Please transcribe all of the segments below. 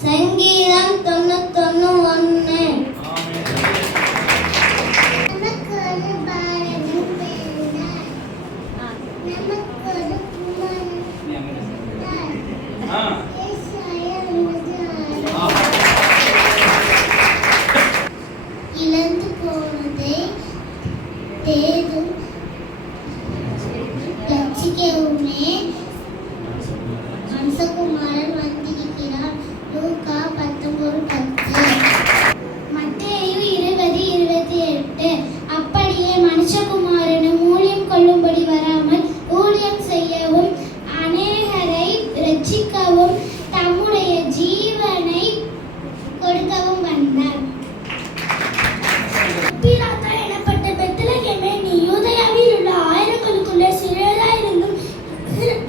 சங்கீதம் தொண்ணூத்தொன்னு ஒன்று இழந்து போனதை தேடும் ரசிக்கவுமே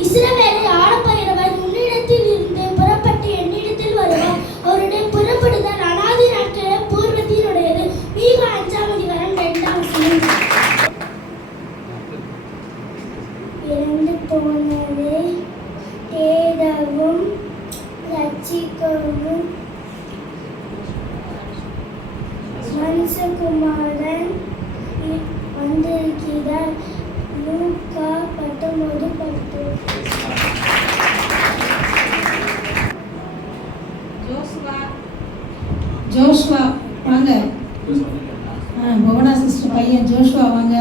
இஸ்ரவேலில் ஆடப்பகிறவர் உன்னிடத்தில் இருந்து புறப்பட்டு என்னிடத்தில் வருவார். அவருடைய புறப்படுதல் அனாதி நாட்கள பூர்வத்தினுடையது. மீக அஞ்சாம் அதிகாரம் இரண்டாம் இறந்து போனதை தேடவும் ரட்சிக்கவும் மனுஷகுமாரன் ஜோஷ்வா வாங்க. புவனா சிஸ்டர் பையன். ஜோஷ்வா வாங்க.